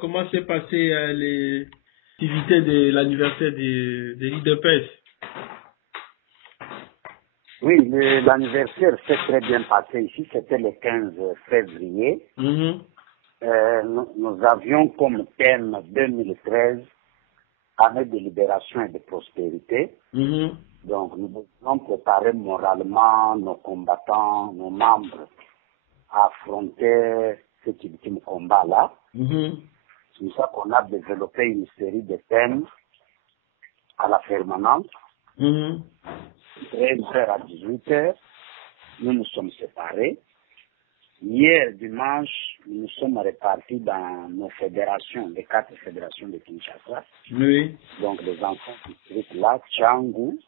comment s'est passé les activités de l'anniversaire de l'IDPS? Oui, l'anniversaire s'est très bien passé ici. C'était le 15 février. Nous avions comme thème 2013, année de libération et de prospérité. Donc, nous devons préparer moralement nos combattants, nos membres, à affronter cet ultime combat-là. C'est pour ça qu'on a développé une série de thèmes à la permanence. 13h à 18h, nous nous sommes séparés. Hier, dimanche, nous nous sommes répartis dans nos fédérations, les 4 fédérations de Kinshasa. Oui. Donc, les enfants du district là, Tchangou,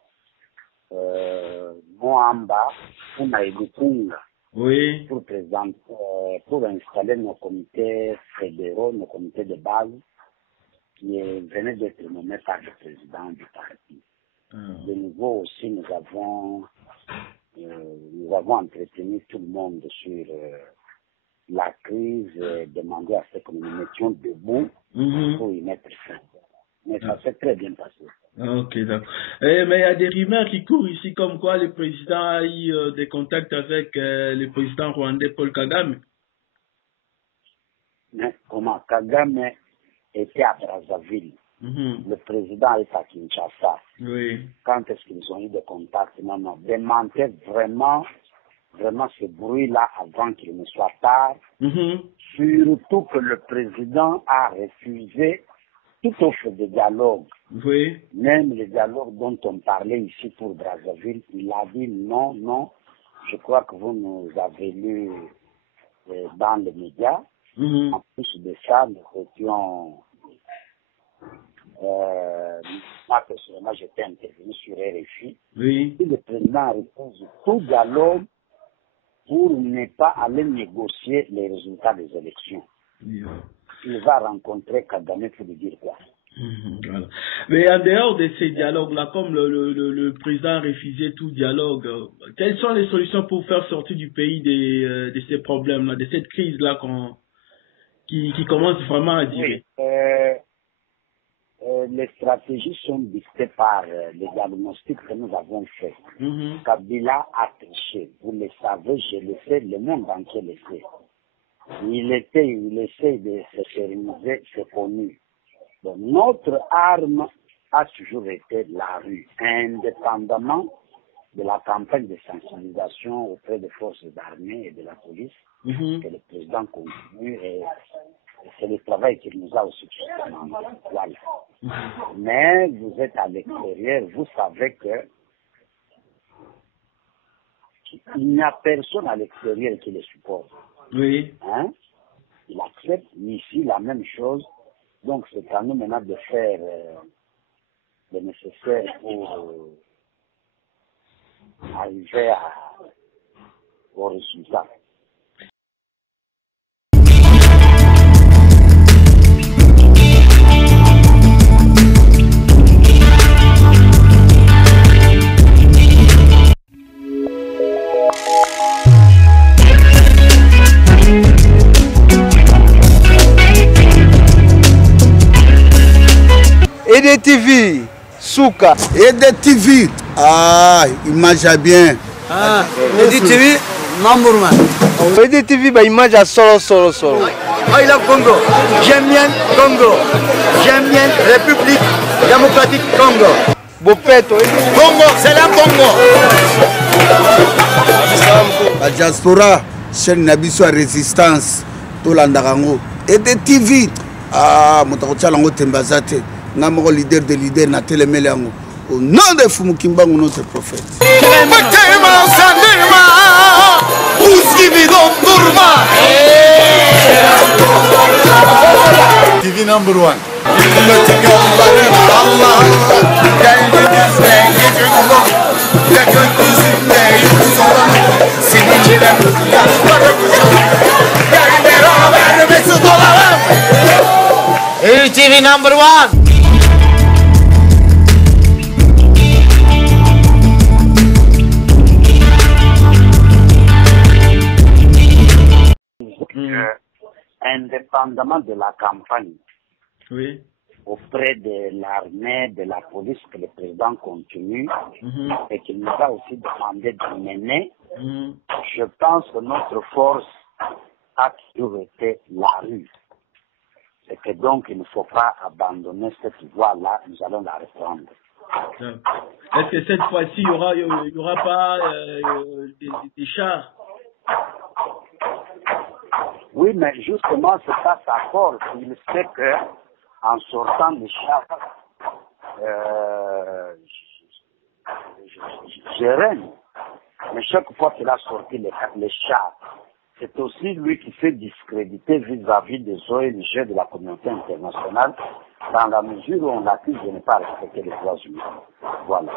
Moamba, Funaïbukunga. Oui. Pour installer nos comités fédéraux, nos comités de base, qui venaient d'être nommés par le président du parti. De nouveau aussi, nous avons entretenu tout le monde sur la crise et demandé à ce que nous nous mettions debout pour y mettre fin. Mais ça s'est très bien passé. Ok, d'accord. Mais il y a des rumeurs qui courent ici comme quoi le président a eu des contacts avec le président rwandais Paul Kagame. Mais comment? Kagame était à Brazzaville. Le président est à Kinshasa. Oui. Quand est-ce qu'ils ont eu des contacts? Non. Démentez vraiment ce bruit-là avant qu'il ne soit tard. Surtout que le président a refusé toute offre de dialogue. Oui. Même le dialogue dont on parlait ici pour Brazzaville, il a dit non. Je crois que vous nous avez lu dans les médias. En plus de ça, nous étions... moi, personnellement, j'étais intervenu sur RFI. Oui. Et le président refuse tout dialogue pour ne pas aller négocier les résultats des élections. Oui. Il va rencontrer Kagame pour lui dire quoi? Voilà. Mais en dehors de ces dialogues-là, comme le président a refusé tout dialogue, quelles sont les solutions pour faire sortir du pays de ces problèmes-là, de cette crise-là qui commence vraiment à durer? Oui. Les stratégies sont dictées par les diagnostics que nous avons faits. Kabila a triché. Vous le savez, je le sais, le monde entier le sait. Il essaie de se pérenniser, c'est connu. Donc, notre arme a toujours été la rue, indépendamment de la campagne de sensibilisation auprès des forces armées et de la police, que le président continue et c'est le travail qu'il nous a aussi demandé. Voilà. Mais vous êtes à l'extérieur, vous savez que il n'y a personne à l'extérieur qui le supporte. Oui. Il accepte ici la même chose. Donc c'est à nous maintenant de faire le nécessaire pour arriver au résultat. EDTV, Souka. EDTV, image à bien. EDTV, number one. EDTV, image à solo. I love Congo. J'aime bien Congo. J'aime bien République démocratique Congo. Bopeto. Congo, c'est la Congo. La diaspora, chaîne Nabiso à résistance, tout l'andarango. EDTV, Motakocha Lango Tembazate. Namoro leader de leader na telemele yango au nom de Fumukimbangu notre prophète. TV number one. TV number one. indépendamment de la campagne, oui, auprès de l'armée, de la police, que le président continue et qu'il nous a aussi demandé de mener, je pense que notre force a toujours été la rue. Et que donc il ne faut pas abandonner cette voie-là, nous allons la reprendre. Est-ce que cette fois-ci, il y aura pas des chars? Oui, mais justement, c'est pas sa force. Il sait que en sortant des chars, je règne. Mais chaque fois qu'il a sorti les chars, c'est aussi lui qui s'est discrédité vis-à-vis des ONG de la communauté internationale, dans la mesure où on l'accuse de ne pas respecter les droits humains. Voilà.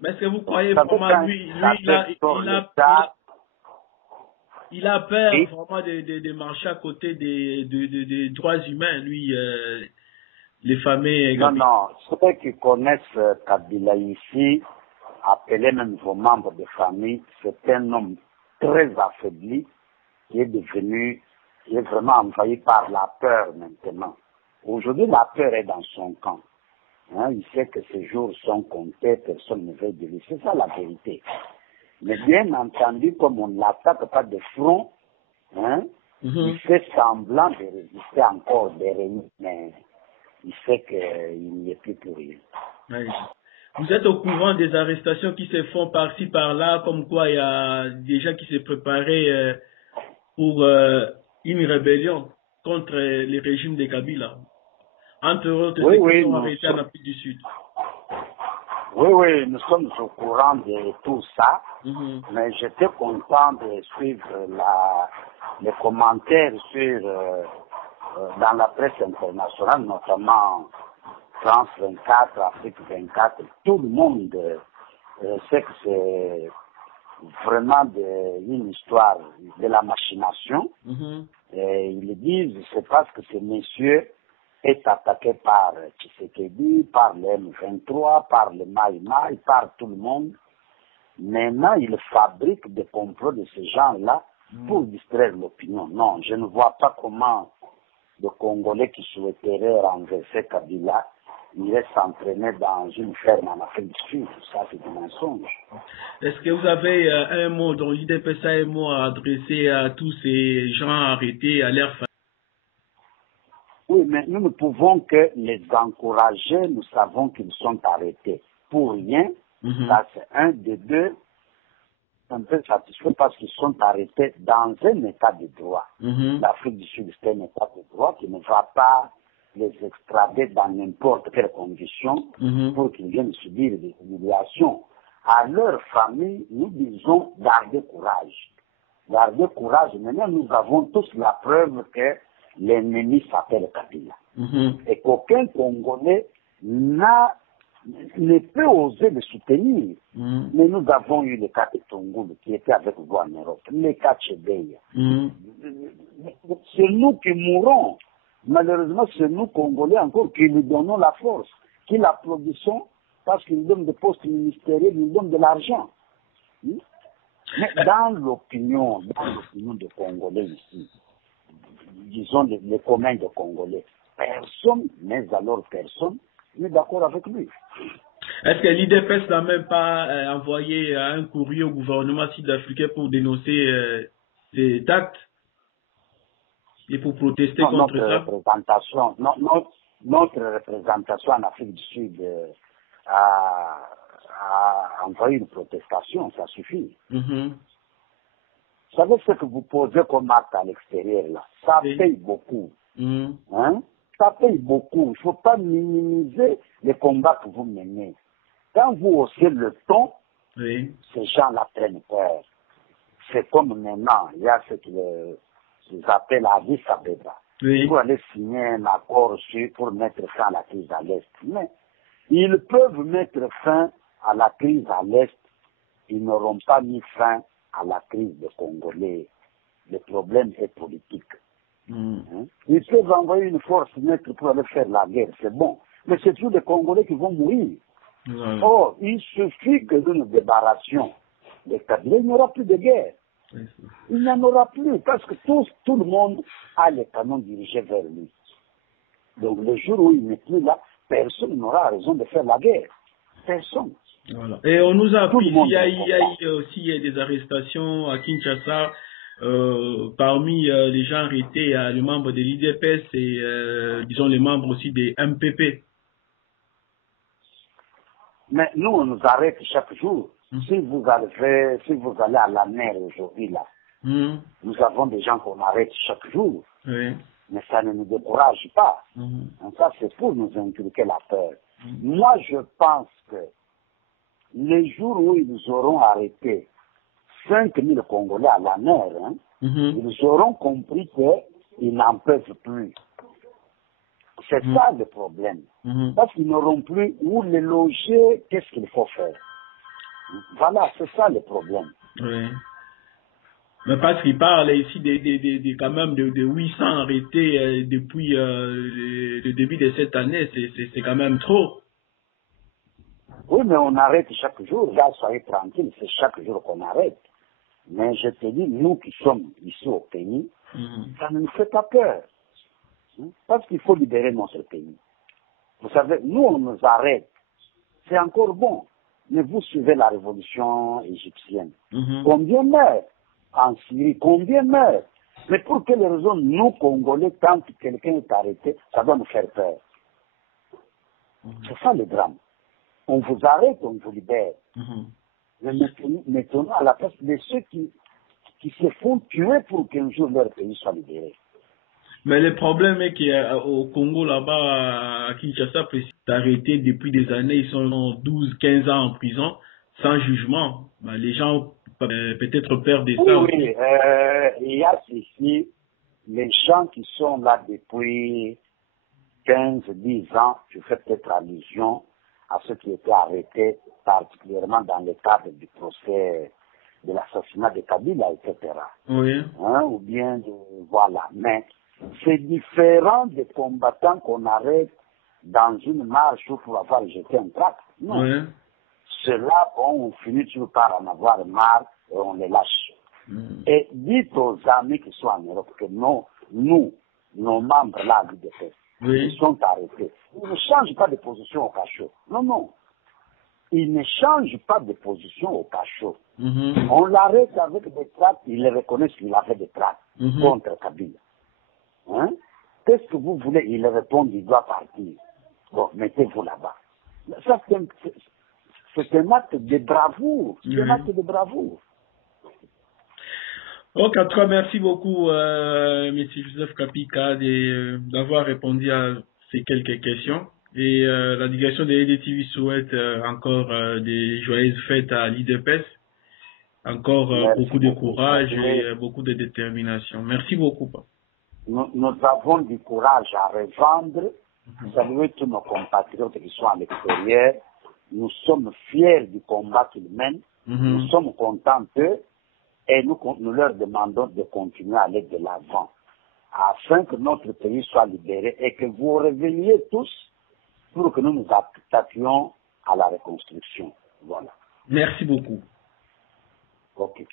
Mais est-ce que vous croyez vraiment, lui il a peur vraiment de marcher à côté des droits humains, lui, les familles? Non, ceux qui connaissent Kabila ici, appelez même vos membres de famille, c'est un homme très affaibli qui est vraiment envahi par la peur maintenant. Aujourd'hui, la peur est dans son camp. Il sait que ses jours sont comptés, personne ne veut de lui. C'est ça la vérité. Mais bien entendu, comme on ne l'attaque pas de front, il fait semblant de résister encore derrière, mais il sait qu'il n'y est plus pour rien. Oui. Vous êtes au courant des arrestations qui se font par-ci, par-là, comme quoi il y a des gens qui se préparaient pour une rébellion contre le régime de Kabila. Entre autres, ceux qui sont arrêtés en Afrique du Sud. Oui, nous sommes au courant de tout ça, mais j'étais content de suivre les commentaires dans la presse internationale, notamment France 24, Afrique 24. Tout le monde sait que c'est vraiment une histoire de la machination. Et ils disent, c'est parce que ces messieurs est attaqué par Tshisekedi, par le M23, par le Maïmaï, par tout le monde. Maintenant, ils fabriquent des complots de ces gens-là pour distraire l'opinion. Non, je ne vois pas comment le Congolais qui souhaiterait renverser Kabila irait s'entraîner dans une ferme en Afrique du Sud. Ça, c'est du mensonge. Est-ce que vous avez un mot, dont l'IDPS a un mot à adresser à tous ces gens arrêtés, à leur famille? Oui, mais nous ne pouvons que les encourager. Nous savons qu'ils sont arrêtés pour rien. Ça, c'est un des deux. Un peu satisfait parce qu'ils sont arrêtés dans un état de droit. L'Afrique du Sud, c'est un état de droit qui ne va pas les extrader dans n'importe quelle condition pour qu'ils viennent subir des humiliations. À leur famille, nous disons gardez courage. Gardez courage. Maintenant, nous avons tous la preuve que l'ennemi s'appelle Kabila. Et qu'aucun Congolais ne peut oser le soutenir. Mais nous avons eu le cas de Tongolo qui était avec vous en Europe, le cas de Chebeya. C'est nous qui mourons. Malheureusement, c'est nous Congolais encore qui lui donnons la force, qui l'applaudissons parce qu'il nous donne des postes ministériels, il nous donne de l'argent. Mais dans l'opinion des Congolais ici, disons les communs de Congolais, personne, mais alors personne, n'est d'accord avec lui. Est-ce que l'IDPS n'a même pas envoyé un courrier au gouvernement sud-africain pour dénoncer ces actes et pour protester contre ça? Notre représentation en Afrique du Sud a envoyé une protestation, ça suffit. Vous savez ce que vous posez comme acte à l'extérieur là, ça paye beaucoup. Ça paye beaucoup. Il ne faut pas minimiser les combats que vous menez. Quand vous haussez le ton, ces gens-là prennent peur. C'est comme maintenant, il y a ce qu'ils appellent Addis Abeba. Pour aller signer un accord pour mettre fin à la crise à l'Est. Mais ils peuvent mettre fin à la crise à l'Est. Ils n'auront pas mis fin à la crise des Congolais. Le problème est politique. Ils peuvent envoyer une force neutre pour aller faire la guerre, c'est bon. Mais c'est tous les Congolais qui vont mourir. Or, il suffit que nous nous débarrassions de Kabila, il n'y aura plus de guerre. Il n'y en aura plus parce que tout le monde a les canons dirigés vers lui. Donc le jour où il n'est plus là, personne n'aura raison de faire la guerre. Personne. Voilà. Et on nous a appris qu'il y a aussi des arrestations à Kinshasa parmi les gens arrêtés, les membres de l'IDPS et disons les membres aussi des MPP. Mais nous, on nous arrête chaque jour. Si vous allez à la mer aujourd'hui, là, nous avons des gens qu'on arrête chaque jour. Oui. Mais ça ne nous décourage pas. Donc ça, c'est pour nous inculquer la peur. Moi, je pense que les jours où ils auront arrêté 5000 Congolais à la mer, ils auront compris qu'ils n'en peuvent plus. C'est ça le problème. Parce qu'ils n'auront plus où les loger, qu'est-ce qu'il faut faire. Voilà, c'est ça le problème. Oui. Mais parce qu'il parle ici quand même de 800 arrêtés depuis le début de cette année, c'est quand même trop. Oui, mais on arrête chaque jour. Là, soyez tranquille, c'est chaque jour qu'on arrête. Mais je te dis, nous qui sommes ici au pays, ça ne nous fait pas peur. Parce qu'il faut libérer notre pays. Vous savez, nous, on nous arrête. C'est encore bon. Mais vous suivez la révolution égyptienne. Combien meurent en Syrie? Combien meurent? Mais pour quelle raison, nous, Congolais, quand quelqu'un est arrêté, ça doit nous faire peur? C'est ça le drame. On vous arrête, on vous libère. Mais mettons à la place de ceux qui se font tuer pour qu'un jour leur pays soit libéré. Mais le problème est qu'au Congo, là-bas, à Kinshasa, c'est arrêté depuis des années. Ils sont 12-15 ans en prison, sans jugement. Ben, les gens peut-être perdent ça. Oui, il y a ici les gens qui sont là depuis 15-10 ans. Je fais peut-être allusion à ceux qui étaient arrêtés, particulièrement dans le cadre du procès de l'assassinat de Kabila, etc. Oui. Ou bien, voilà. Mais c'est différent des combattants qu'on arrête dans une marche pour avoir jeté un tract. Non. Oui. Ceux-là, on finit toujours par en avoir marre et on les lâche. Et dites aux amis qui sont en Europe que nos membres là, l'UDPS, ils sont arrêtés. Ils ne changent pas de position au cachot. Non, non. Ils ne changent pas de position au cachot. On l'arrête avec des tracts, ils les reconnaissent qu'il avait des tracts contre Kabila. Qu'est-ce que vous voulez? Ils répondent, il doit partir. Bon, mettez-vous là-bas. Ça, c'est un acte de bravoure. C'est un acte de bravoure. Ok, en tout cas, merci beaucoup, M. Joseph Kapika, d'avoir répondu à ces quelques questions. Et la direction de l'EDTV souhaite encore des joyeuses fêtes à l'IDPS. Encore beaucoup de courage et beaucoup de détermination. Merci beaucoup. Nous avons du courage à revendre. Saluer tous nos compatriotes qui sont à l'extérieur. Nous sommes fiers du combat qu'ils mènent. Nous sommes contents d'eux. Et nous leur demandons de continuer à aller de l'avant, afin que notre pays soit libéré et que vous reveniez tous pour que nous nous attaquions à la reconstruction. Voilà. Merci beaucoup. Ok.